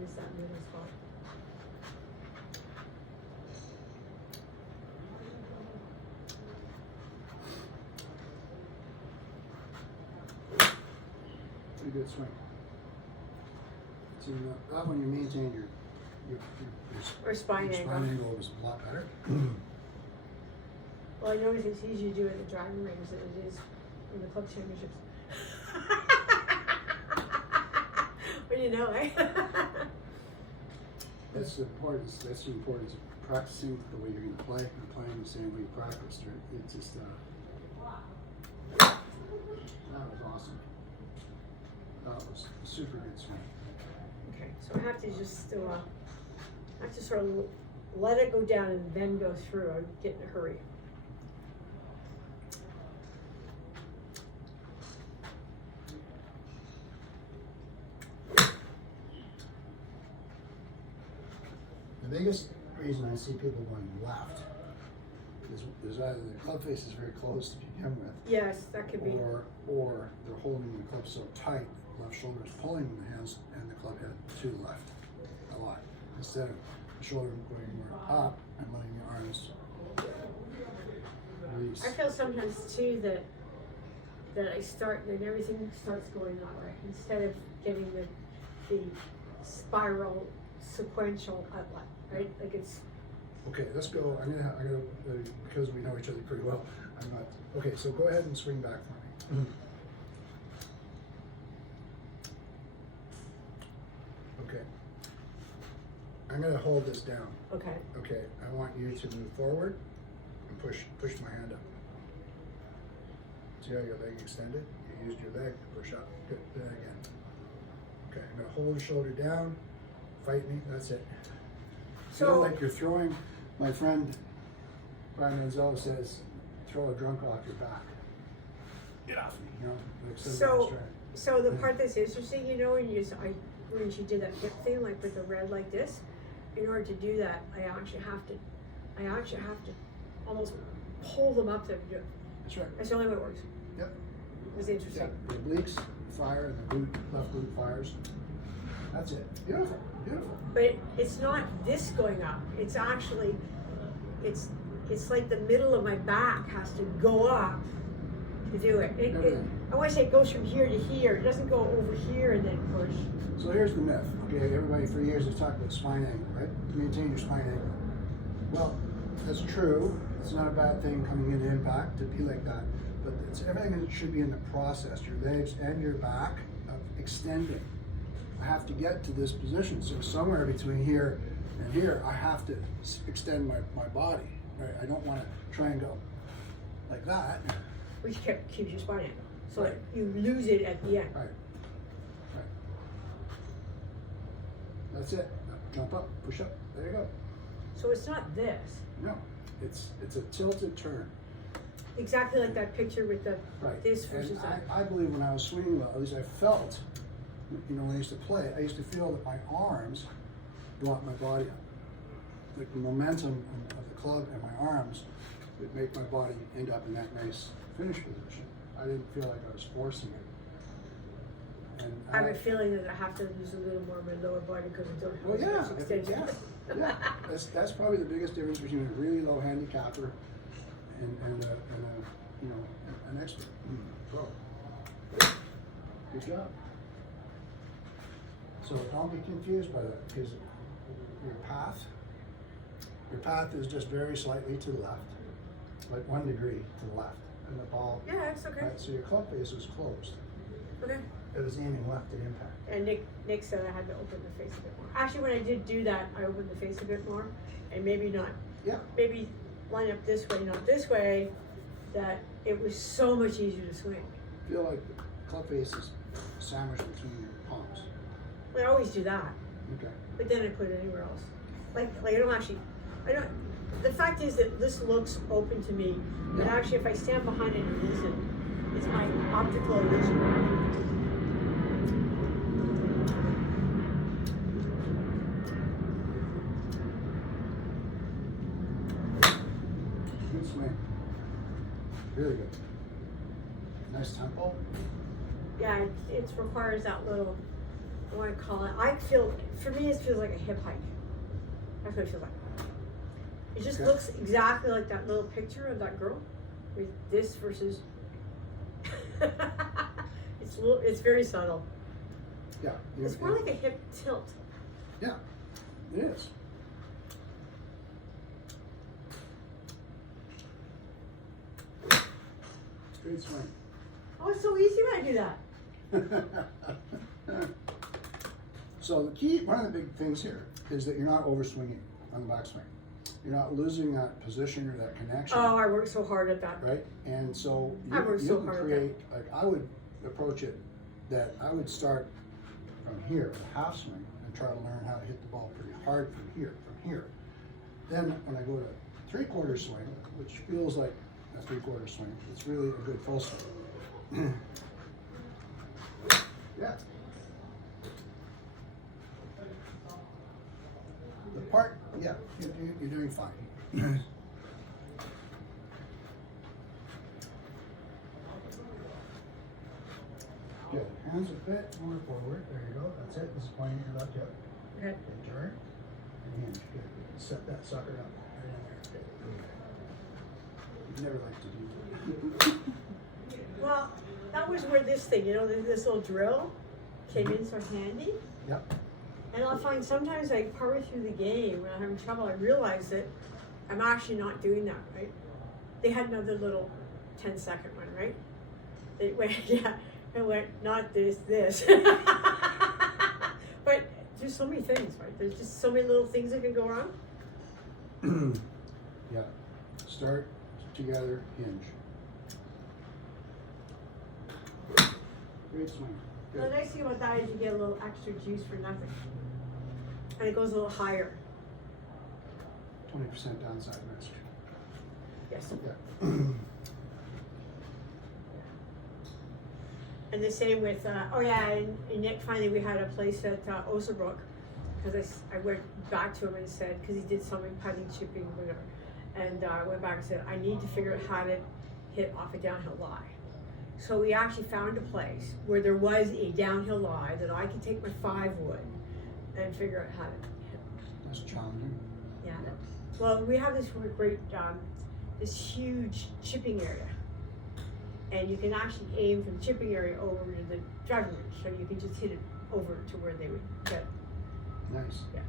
miss that middle spot. Pretty good swing. So that one you maintain your Or spine your angle. spine angle was a lot better. Well, I notice it's easier to do it at the driving range than it is in the club championships. What do you know, eh? That's the importance of practicing the way you're going to play and playing the same way you practiced. Right? It's just that was awesome. That was a super good swing. Okay, so I have to just sort of let it go down and then go through. I get in a hurry. The biggest reason I see people going left is either the club face is very close to begin with, Yes, that could be. or they're holding the club so tight, left shoulder is pulling the hands and the club head to the left a lot. Instead of the shoulder going more up and letting the arms release. I feel sometimes too that everything starts going that way instead of getting the spiral sequential outlet, right? Like it's. Okay, let's go. I'm gonna because we know each other pretty well. I'm not okay. So go ahead and swing back for me. Okay. I'm gonna hold this down. Okay. Okay. I want you to move forward and push my hand up. See how your leg extended? You used your leg to push up. Good. Do that again. Okay. I'm gonna hold the shoulder down. Fight me. That's it. So Feel like you're throwing. My friend Brian Manzello says, "Throw a drunk off your back." Get off me, you know. Like so the part that's interesting, you know, when she did that hip thing, like with the red like this, in order to do that, I actually have to almost pull them up there to do it. That's right. That's the only way it works. Yep. It's interesting. The obliques fire and the left glute fires. That's it. Beautiful. Beautiful. But it's not this going up. It's actually, it's like the middle of my back has to go up to do it. I want to say it goes from here to here. It doesn't go over here and then push. So here's the myth. Okay, everybody for years has talked about spine angle, right? Maintain your spine angle. Well, that's true. It's not a bad thing coming into impact to be like that. But it's everything that should be in the process. Your legs and your back of extending. I have to get to this position. So somewhere between here and here, I have to extend my body. Right? I don't want to try and go like that. Which keeps your spine angle. So Right. you lose it at the end. Right. Right. That's it. Jump up, push up. There you go. So it's not this. No, it's a tilted turn. Exactly like that picture with the Right. this versus and that. I believe when I was swinging well, at least I felt, you know, when I used to play, I used to feel that my arms brought my body up. Like the momentum of the club and my arms would make my body end up in that nice finish position. I didn't feel like I was forcing it. And I have a feeling that I have to lose a little more of my lower body because I don't have well, as yeah, much extension. yeah. That's probably the biggest difference between a really low handicapper and a you know, an expert pro. Good job. So don't be confused by that, because your path is just very slightly to the left, like 1 degree to the left, and the ball. Yeah, it's okay. Right, so your club face was closed. Okay. It was aiming left at impact. And Nick said I had to open the face a bit more. Actually, when I did do that, I opened the face a bit more, and maybe not. Yeah. Maybe line up this way, not this way. That it was so much easier to swing. Feel like the club face is sandwiched between your palms. I always do that, Okay. but then I put it anywhere else. Like I don't. The fact is that this looks open to me, but Yeah. actually, if I stand behind it, it isn't. It's my optical illusion. Good swing. Really good. Nice tempo. Yeah, it requires that little I want to call it. For me, it feels like a hip hike. That's what it feels like. It just Okay. looks exactly like that little picture of that girl with this versus. It's very subtle. Yeah. It's more like a hip tilt. Yeah, it is. Straight swing. Oh, it's so easy when I do that. So the key, one of the big things here is that you're not overswinging on the backswing. You're not losing that position or that connection. Oh, I worked so hard at that. Right? And so I worked you so can hard at create, like I would approach it that I would start from here, the half swing, and try to learn how to hit the ball pretty hard from here. Then when I go to three-quarter swing, which feels like a three-quarter swing, it's really a good full swing. Yeah. The part, yeah, you're doing fine. Good. Hands a bit more forward. There you go. That's it. This is pointing your left hip. Okay. Okay, turn. And hinge. Good. Set that sucker up. Right in there. Good. You never like to do that. Well, that was where this thing, this little drill came in so handy. Yep. And I'll find sometimes like partway through the game when I'm having trouble, I realize that I'm actually not doing that, right? They had another little 10-second one, right? They went, yeah, it went not this. But there's so many things, right? There's just so many little things that can go wrong. Yeah. Start together, hinge. Great swing. The Good. nice thing about that is you get a little extra juice for nothing. And it goes a little higher. 20% downside risk. Yes. Yeah. And the same with, and Nick, finally we had a place at Osabrook, because I went back to him and said, because he did something, putting, chipping, whatever. And I went back and said, I need to figure out how to hit off a downhill lie. So we actually found a place where there was a downhill lie that I could take my 5-wood and figure out how to hit. That's challenging. Yeah. Well, we have this great, this huge chipping area. And you can actually aim from the chipping area over to the driving range. So you can just hit it over to where they would get. Nice. Yeah.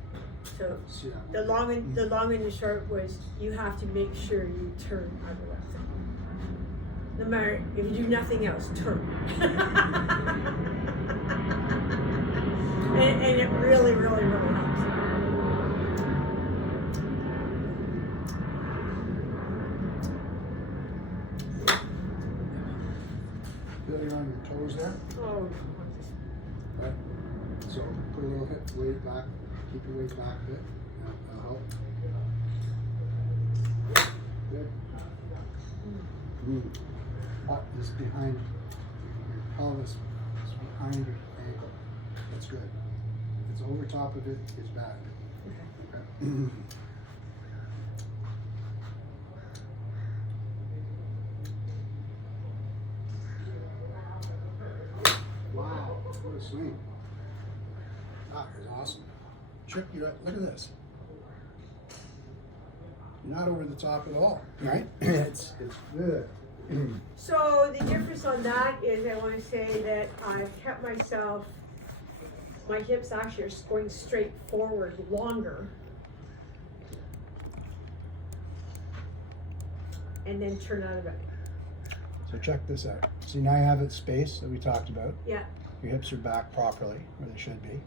So See that the one? long and the short was you have to make sure you turn on the left. No matter if you do nothing else, turn. and it really, really, really helps. Feel you're on your toes there. Oh, Right. So put a little hip weight back. Keep your weight back a bit. That'll help. Good. Butt is behind your pelvis. It's behind your ankle. That's good. If it's over top of it, it's bad. Okay. Wow, what a swing. That is awesome. Chip, look at this. Not over the top at all, right? It's good. So the difference on that is I want to say that I've kept my hips actually are going straight forward longer. And then turn out of it. So check this out. See, now you have that space that we talked about. Yeah. Your hips are back properly where they should be.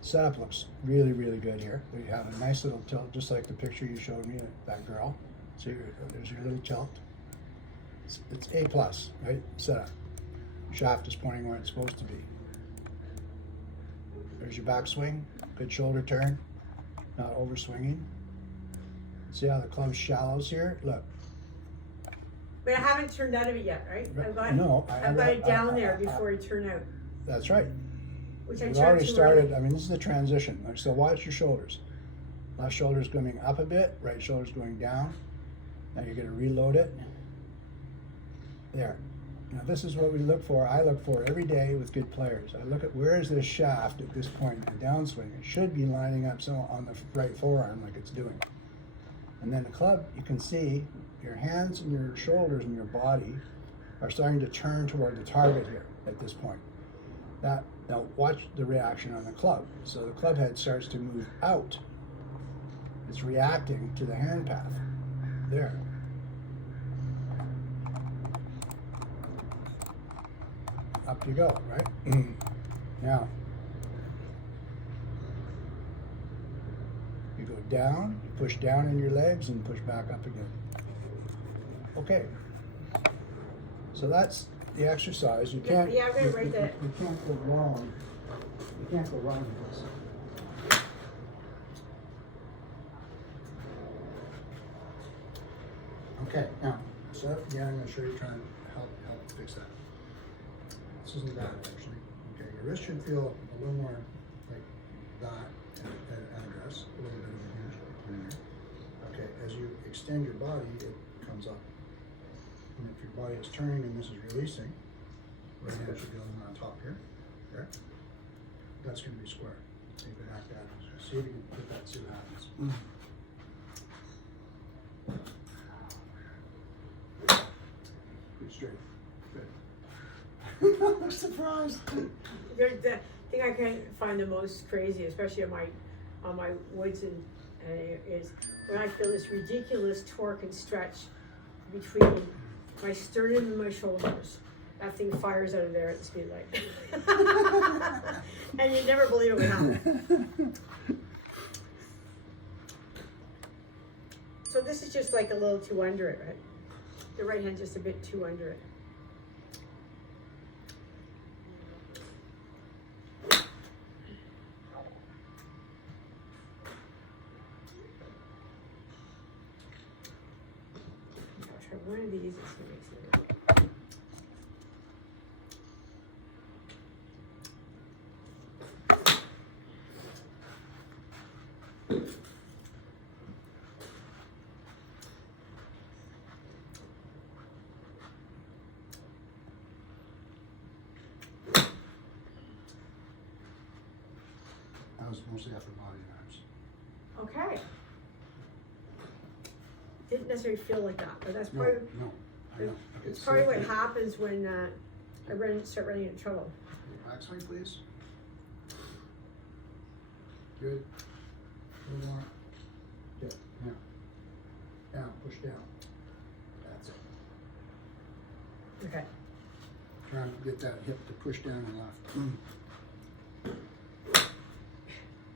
Setup looks really, really good here. You have a nice little tilt, just like the picture you showed me, that girl. So there's your little tilt. It's A+, right? Setup. Shaft is pointing where it's supposed to be. There's your backswing. Good shoulder turn. Not over swinging. See how the club shallows here? Look. But I haven't turned out of it yet, right? I've got it down there before I turn out. That's right. Which I You've turned already too started. early. I mean, this is the transition. So watch your shoulders. Left shoulder's going up a bit. Right shoulder's going down. Now you're going to reload it. There. Now this is what we look for. I look for every day with good players. I look at where is this shaft at this point in the downswing. It should be lining up so on the right forearm like it's doing. And then the club, you can see your hands and your shoulders and your body are starting to turn toward the target here at this point. Now watch the reaction on the club. So the club head starts to move out. It's reacting to the hand path. There. Up you go, right? Now, you go down, you push down in your legs and push back up again. Okay. So that's the exercise. You can't. Yeah, I'm gonna write that. You can't go wrong. You can't go wrong with this. Okay, now, so yeah, I'm going to show you trying to help fix that. This isn't bad, actually. Okay, your wrist should feel a little more like that at address, a little bit of a hinge. Okay, as you extend your body, it comes up. And if your body is turning and this is releasing, right hand should be on top here. There. That's going to be square. Take it back down. See if you can put that, see what happens. Pretty straight. Good. I'm surprised. The thing I can find the most crazy, especially on my woods is when I feel this ridiculous torque and stretch between my sternum and my shoulders. That thing fires out of there at the speed light. And you never believe it would happen. So this is just like a little too under it, right? The right hand just a bit too under it. I'll try one of these and see what makes it. That was mostly upper body arms. Okay. Didn't necessarily feel like that, but that's part of, No, I know. it's probably what happens when I start running into trouble. Back swing, please. Good. A little more. Good. Now. Down, push down. That's it. Okay. Try and get that hip to push down and left.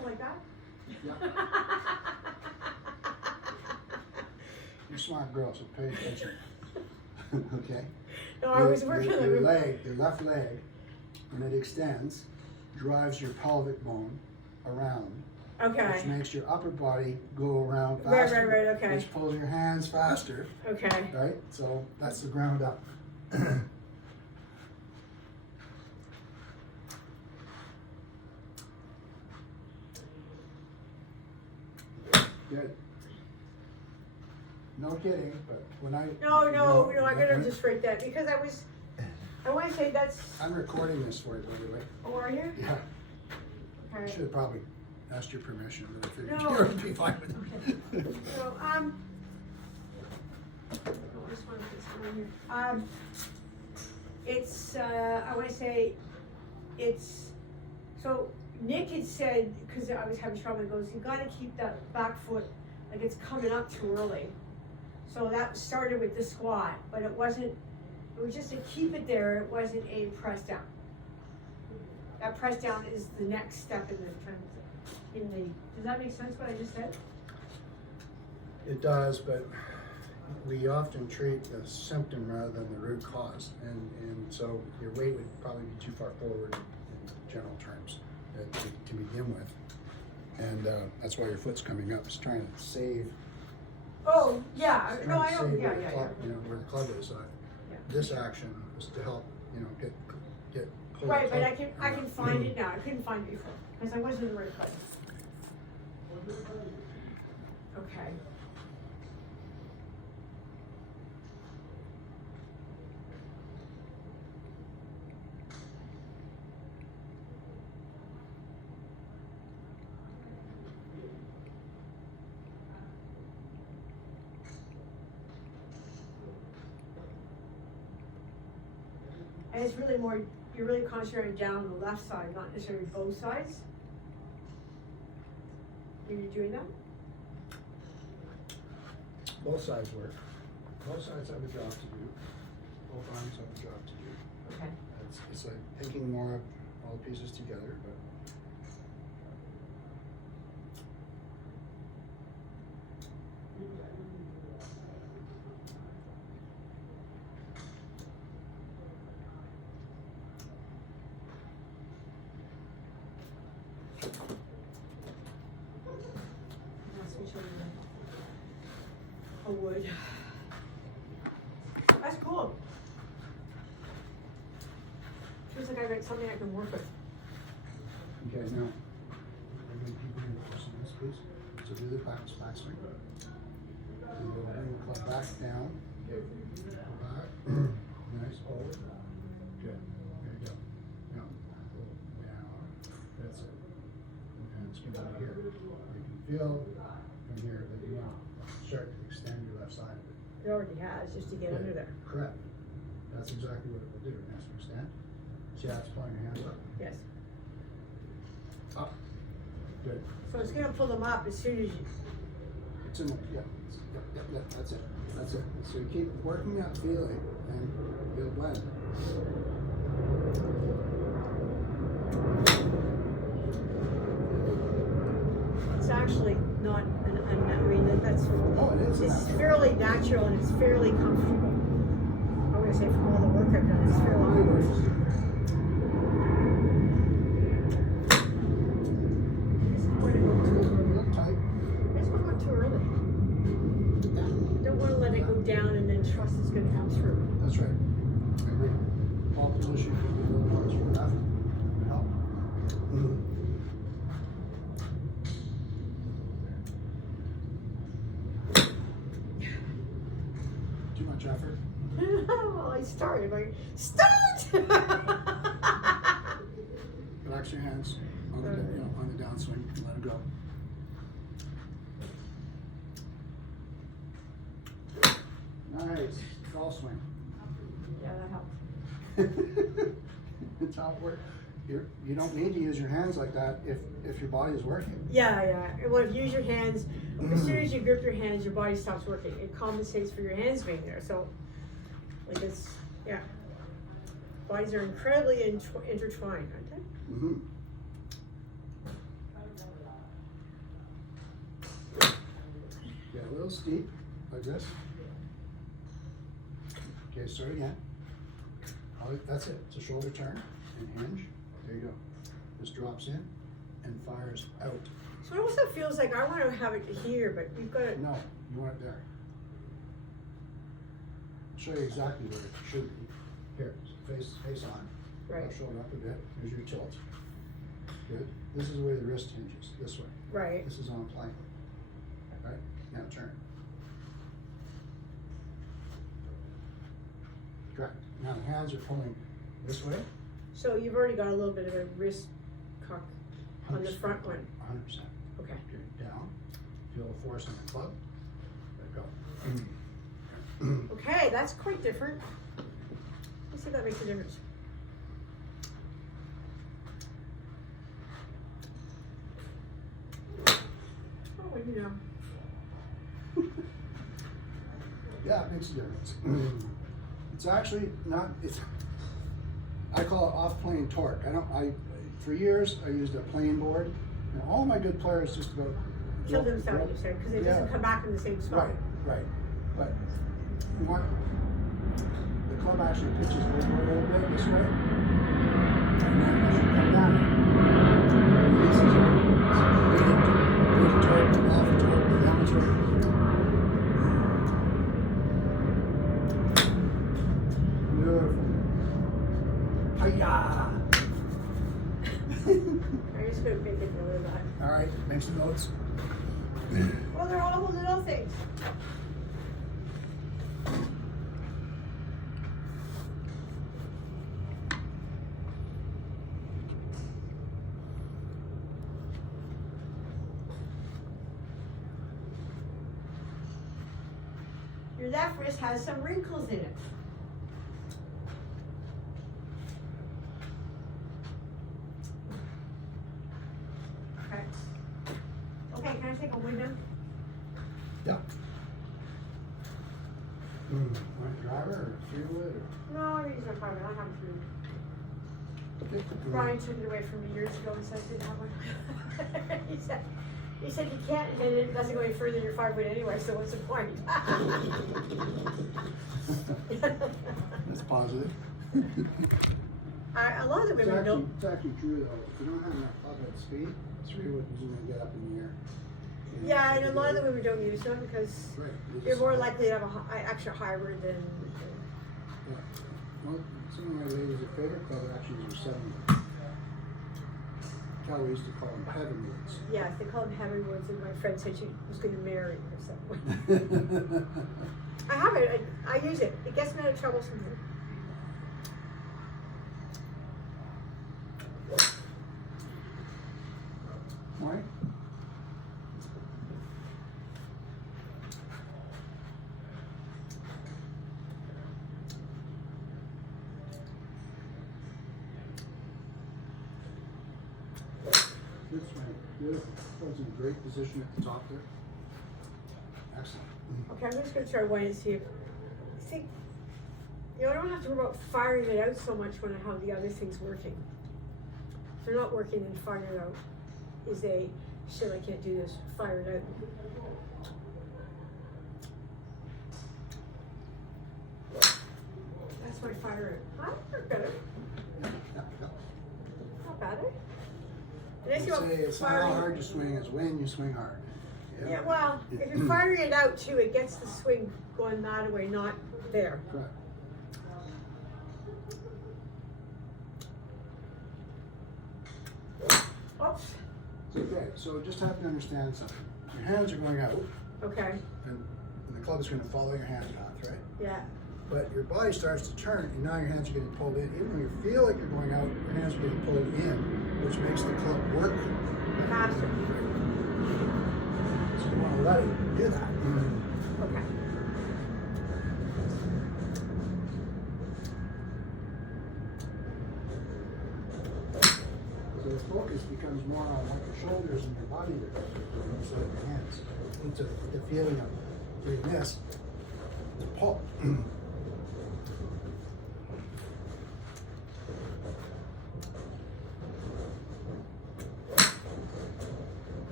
Oh, like that? Yeah. You're a smart girl, so pay attention. Okay? No, I was working on your it. leg, your left leg, when it extends, drives your pelvic bone around. Okay. Which makes your upper body go around Right, faster. right, okay. Which pulls your hands faster, Okay. right? So that's the ground up. Good. No kidding, but when I... No, I'm gonna just write that because I want to say that's. I'm recording this for you, by the way. Oh, are you? Yeah. I Okay. should have probably asked your permission, but I figured No. you would be fine with it. So, I just want to put this on here. It's, I want to say, it's, so Nick had said, because I was having trouble, he goes, you gotta keep that back foot, like it's coming up too early. So that started with the squat, but it wasn't, it was just to keep it there, it wasn't a press down. That press down is the next step does that make sense what I just said? It does, but we often treat the symptom rather than the root cause, and so your weight would probably be too far forward in general terms to begin with, and that's why your foot's coming up. It's trying to save. Oh, yeah, Trying no, to I know, save yeah, where the yeah, club, yeah. You know where the club is. Yeah. This action is to help, get pull Right, the but club. I can find it now, I couldn't find it before, because I wasn't in the right place. Okay. And it's really more, you're really concentrating down on the left side, not necessarily both sides. Are you doing that? Both sides work. Both sides have a job to do. Both arms have a job to do. Okay. It's like thinking more of all the pieces together, but. I'll switch over to a wood. That's cool. Feels like I got something I can work with. Okay, now, I'm going to keep reinforcing this piece. So do the back swing. And we'll bring the club back down. Back. Nice, hold. Good. There you go. Now, down. That's it. And it's going to be here. You can feel from here that you want to start to extend your left side of it. It already has, just to get under there. Correct. That's exactly what it will do. Next one, stand. See how it's pulling your hands up? Yes. Up. Good. So it's gonna pull them up as soon as you, It's in the, yeah, that's it. That's it. So you keep working that feeling and you'll blend. it's actually not I mean, that's, Oh, it is. it's fairly natural and it's fairly comfortable. I'm gonna say from all the work I've done, it's fairly comfortable. Look tight. I just don't go too early. Don't wanna let it go down and then trust it's gonna come through. That's right. I agree. All position could be a little more for that. Help. Too much effort. Well, I started, like, start! Relax your hands on the, on the downswing and let it go. Nice. Fall swing. Yeah, that helped. That's how it works. You don't need to use your hands like that if your body is working. Yeah. Well, if you use your hands, as soon as you grip your hands, your body stops working. It compensates for your hands being there. So, like it's, yeah. Bodies are incredibly intertwined, aren't they? Mm-hmm. Yeah, a little steep, like this. Okay, start again. That's it. It's a shoulder turn and hinge. There you go. This drops in and fires out. So it also feels like I want to have it here, but you've got it. No, you want it there. I'll show you exactly where it should be. Here, face on. Right. I'll shoulder up a bit. Here's your tilt. Good. This is the way the wrist hinges. This way. Right. This is on plank. Right? Now turn. Correct. Now the hands are pulling this way. So you've already got a little bit of a wrist cock on the 100%. front one. 100%. Okay. Okay, down. Feel the force in the club. Let go. Okay, that's quite different. Let's see if that makes a difference. Oh, you know. Yeah, it makes a difference. It's actually not, I call it off-plane torque. For years, I used a plane board, and all my good players just about Kill themselves, you said, because it doesn't come back in the same spot. Right. But you want, the club actually pitches a little bit this way, and then as you come down, it releases good torque, off torque, down torque. Beautiful. Hi-ya! I'm just going to make a note of that. All right, make some notes. Well, they're all the little things. Your left wrist has some wrinkles in it. can I take a window? Yeah. Want driver or freewood or? No, I'm using a private, I have food. Okay. Brian took it away from me years ago and said I didn't have one. he said you can't, and it doesn't go any further than your 5 foot anyway, so what's the point? That's positive. A lot of the It's women actually, don't. it's actually true though. If you don't have enough clubhead speed, freewood isn't going to get up in the air. Yeah, and a lot of the women don't use them because Right. you're more likely to have an extra hybrid than. Yeah. Well, some of my ladies at Favorite Club actually use 70. Cal used to call them heavenwoods. Yes, they call them heavy woods, and my friend said she was going to marry or something. I have it. I use it. It gets me out of trouble sometimes. Right? Good swing. Beautiful. That was in a great position at the top there. Excellent. Okay, I'm just going to try one and see if. See, I don't have to worry about firing it out so much when I have the other things working. If they're not working, then firing it out is a shit. I can't do this. Fire it out. That's my fire out. Huh? Worked better. Not bad, eh? The nice thing about It's not how firing- hard you swing, it's when you swing hard. Yeah, well, if you're firing it out too, it gets the swing going that way, not there. Correct. Oops. Okay, so just have to understand something. Your hands are going out, Okay. and the club is going to follow your hand path, right? Yeah. But your body starts to turn, and now your hands are getting pulled in. Even when you feel like you're going out, your hands are getting pulled in, which makes the club work. Faster. So you want to let it do that. Okay. So the focus becomes more on what your shoulders and your body are doing instead of your hands. Into the feeling of doing this to pull.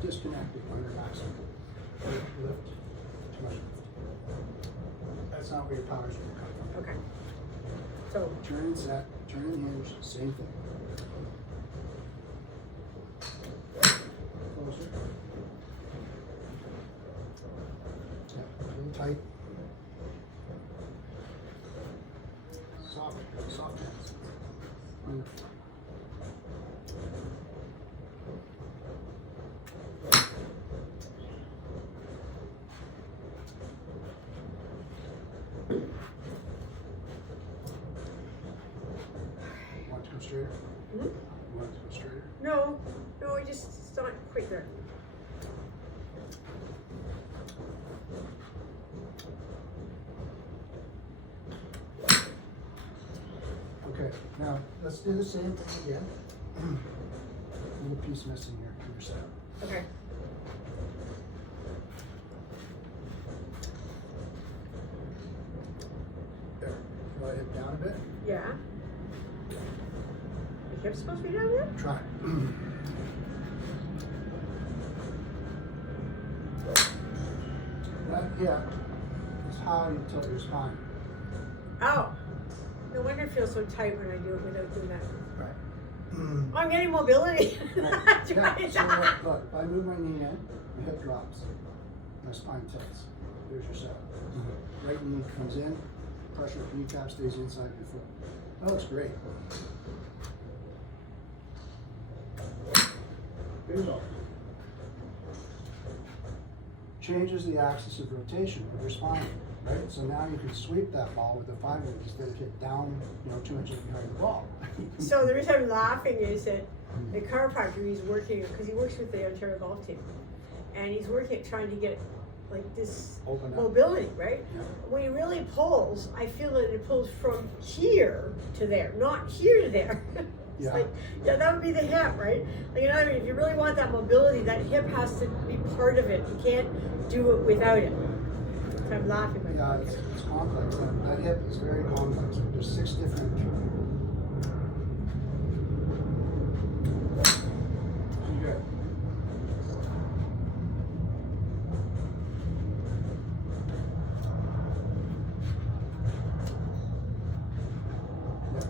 Disconnected on your backside. Lift. Too much lift. That's not where your power's going to come from. Okay. So, Turn and set, turn and hinge, same thing. Closer. Yeah, a little tight. Soft, soft hands. Wonderful. Want to go straighter? mhm. You want to go straighter? No, I just it's not quite there. Okay, now let's do the same thing again. Little piece missing here for your setup. Okay. There. Draw your hip down a bit. Yeah. The hip's supposed to be down there? Try. That hip is how you tilt your spine. Oh. No wonder it feels so tight when I do it without doing that. Right. I'm getting mobility. Yeah, so look, if I move my knee in, my hip drops. My spine tilts. There's your setup. Right knee comes in, pressure of kneecap stays inside your foot. That looks great. There you go. Changes the axis of rotation of your spine, right? So now you can sweep that ball with a 5 inch instead of hit down, 2 inches behind the ball. So the reason I'm laughing is that the chiropractor he's working, because he works with the Ontario golf team, and he's working at trying to get like this Open up. mobility, right? Yeah. When he really pulls, I feel that it pulls from here to there, not here to there. It's Yeah. like, yeah, that would be the hip, right? Like, you know what I mean? If you really want that mobility, that hip has to be part of it. You can't do it without it. So I'm laughing. Like, Yeah, it's complex. That hip is very complex. There's 6 different. Good. Yeah.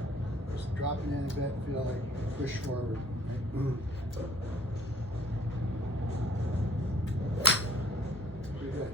Just drop it in a bit. Feel like you push forward. Right? Pretty good.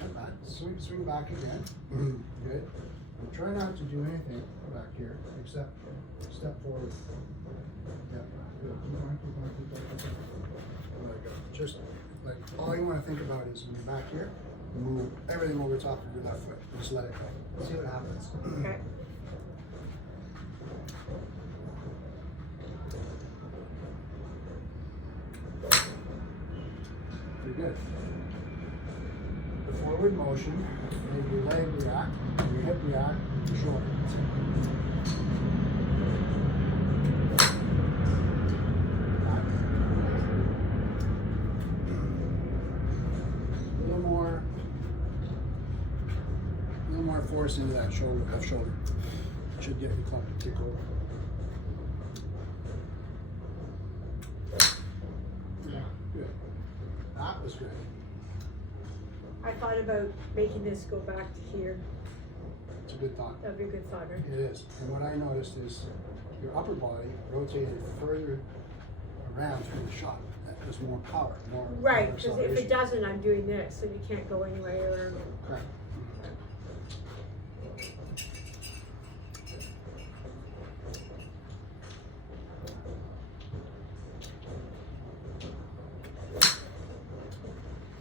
Not bad. Swing back again. Good. Try not to do anything back here except step forward. Yeah, good. Keep going, keep going, keep going, keep going. There we go. Just like all you want to think about is when you're back here, move everything over top of your left foot. Just let it go. See what happens. okay. Pretty good. The forward motion, make your leg react, your hip react, your shoulder. Back. A little more force into that shoulder, left shoulder. Should get your club to kick over. Yeah, good. That was good. I thought about making this go back to here. It's a good thought. That'd be a good thought, right? It is. And what I noticed is your upper body rotated further around through the shot. That gives more power, more Right, because if acceleration. it doesn't, I'm doing this, and you can't go anywhere. Correct.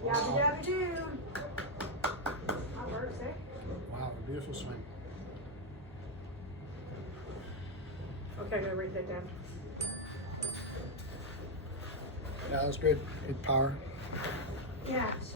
Yabba dabba doo. That works, eh? Wow, a beautiful swing. Okay, I'm gonna write that down. Yeah, that was good. Good power. Yeah.